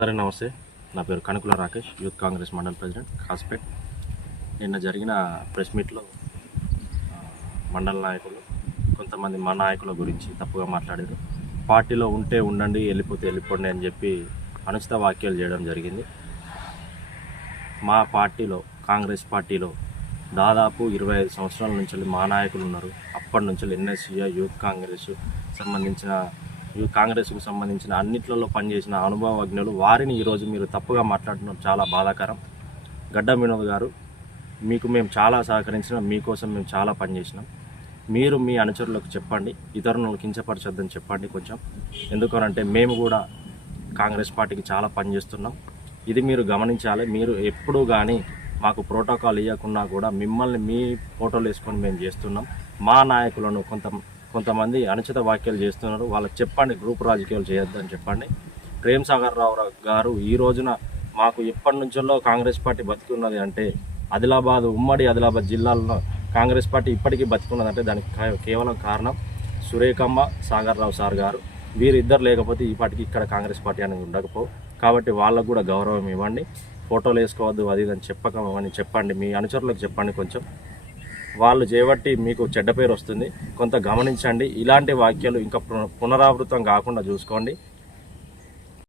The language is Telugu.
సరే నమస్తే. నా పేరు కనుకుల రాకేష్ యూత్ కాంగ్రెస్ మండల్ ప్రెసిడెంట్ కాస్పేట్. నిన్న జరిగిన ప్రెస్ మీట్లో మండల నాయకులు కొంతమంది మా నాయకుల గురించి తప్పుగా మాట్లాడారు. పార్టీలో ఉంటే ఉండండి వెళ్ళిపోతే వెళ్ళిపోండి అని చెప్పి అనుచిత వ్యాఖ్యలు చేయడం జరిగింది. మా పార్టీలో కాంగ్రెస్ పార్టీలో దాదాపు ఇరవై ఐదు సంవత్సరాల నుంచి మా నాయకులు ఉన్నారు. అప్పటి నుంచి ఎన్ఎస్సీ యూత్ కాంగ్రెస్ సంబంధించిన యూత్ కాంగ్రెస్కు సంబంధించిన అన్నిట్లలో పనిచేసిన అనుభవజ్ఞులు వారిని ఈరోజు మీరు తప్పుగా మాట్లాడడం చాలా బాధాకరం. గడ్డ వినోద్ గారు మీకు మేము చాలా సహకరించినాం మీకోసం మేము చాలా పనిచేసినాం. మీరు మీ అనుచరులకు చెప్పండి ఇతరులను కించపరచొద్దని చెప్పండి కొంచెం. ఎందుకనంటే మేము కూడా కాంగ్రెస్ పార్టీకి చాలా పనిచేస్తున్నాం. ఇది మీరు గమనించాలి మీరు ఎప్పుడూ కానీ మాకు ప్రోటోకాల్ ఇవ్వకున్నా కూడా మిమ్మల్ని మీ ఫోటోలు వేసుకొని మేము చేస్తున్నాం. మా నాయకులను కొంత కొంతమంది అనుచిత వ్యాఖ్యలు చేస్తున్నారు. వాళ్ళకి చెప్పండి గ్రూప్ రాజకీయాలు చేయొద్దని చెప్పండి. ప్రేమ్ సాగర్ రావు గారు ఈ రోజున మాకు ఎప్పటి నుంచో కాంగ్రెస్ పార్టీ బతుకున్నది అంటే ఆదిలాబాద్ ఉమ్మడి ఆదిలాబాద్ జిల్లాలో కాంగ్రెస్ పార్టీ ఇప్పటికీ బతుకున్నదంటే దానికి కేవలం కారణం సురేఖమ్మ సాగర్ రావు సార్ గారు. వీరిద్దరు లేకపోతే ఈ పార్టీకి ఇక్కడ కాంగ్రెస్ పార్టీ అనేది ఉండకపోవు. కాబట్టి వాళ్ళకు కూడా గౌరవం ఇవ్వండి. ఫోటోలు వేసుకోవద్దు అది ఇదని అని చెప్పకమని చెప్పండి. మీ అనుచరులకు చెప్పండి కొంచెం. వాళ్ళు చేయబట్టి మీకు చెడ్డ పేరు వస్తుంది. కొంత గమనించండి. ఇలాంటి వాక్యాలు ఇంకా పున- పునరావృతం కాకుండా చూసుకోండి.